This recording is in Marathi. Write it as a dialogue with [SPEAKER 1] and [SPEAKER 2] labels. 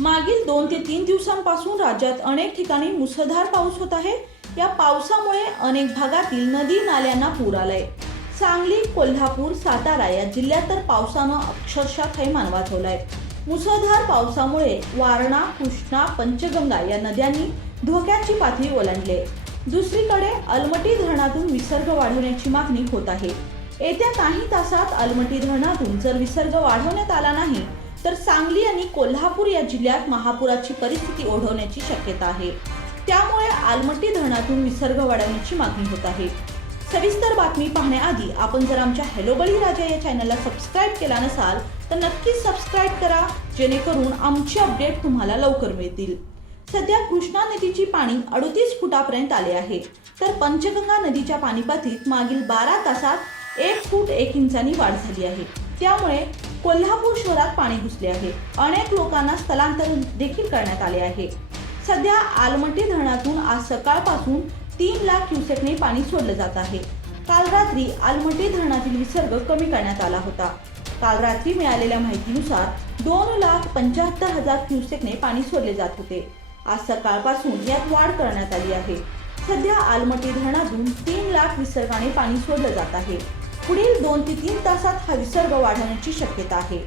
[SPEAKER 1] मागील दोन ते तीन दिवसांपासून राज्यात अनेक ठिकाणी मुसळधार पाऊस होत आहे. या पावसामुळे अनेक भागातील नदी नाल्यांना पूर आलाय. सांगली कोल्हापूर सातारा या जिल्ह्यात तर पावसानं अक्षरशः थैमानवा ठेवलाय. मुसळधार पावसामुळे वारणा कृष्णा पंचगंगा या नद्यांनी धोक्याची पातळी ओलांडली. दुसरीकडे अलमटी धरणातून विसर्ग वाढवण्याची मागणी होत आहे. येत्या काही तासात अलमटी धरणातून जर विसर्ग वाढवण्यात आला नाही तर सांगली आणि कोल्हापूर या जिल्ह्यात महापुराची परिस्थिती ओढवण्याची शक्यता आहे. त्यामुळे आलमटी धरणातून विसर्ग वाढवण्याची मागणी होत आहे. सविस्तर बातमी पाहण्याआधी आपण जर आमच्या हॅलो बळी राजा या चॅनलला सबस्क्राईब केला नसाल तर नक्कीच सबस्क्राईब करा जेणेकरून आमचे अपडेट तुम्हाला लवकर मिळतील. सध्या कृष्णा नदीची पाणी अडतीस फुटापर्यंत आले आहे. तर पंचगंगा नदीच्या पाणीपातीत मागील बारा तासात एक फूट एक इंचांनी वाढ झाली आहे. त्यामुळे कोल्हापूर शहरात पाणी घुसले आहे. अनेक लोकांना स्थलांतरण देखील करण्यात आले आहे. सध्या आलमटी धरणातून आज सकाळपासून तीन लाख क्युसेकने पाणी सोडलं जात आहे. काल रात्री आलमटी धरणातील विसर्ग कमी करण्यात आला होता. काल रात्री मिळालेल्या माहितीनुसार दोन लाख पंच्याहत्तर हजार क्युसेकने पाणी सोडले जात होते. आज सकाळपासून यात वाढ करण्यात आली आहे. सध्या आलमटी धरणातून तीन लाख विसर्गाने पाणी सोडलं जात आहे. पुढील दोन ते तीन तासात हा विसर्ग वाढण्याची शक्यता आहे.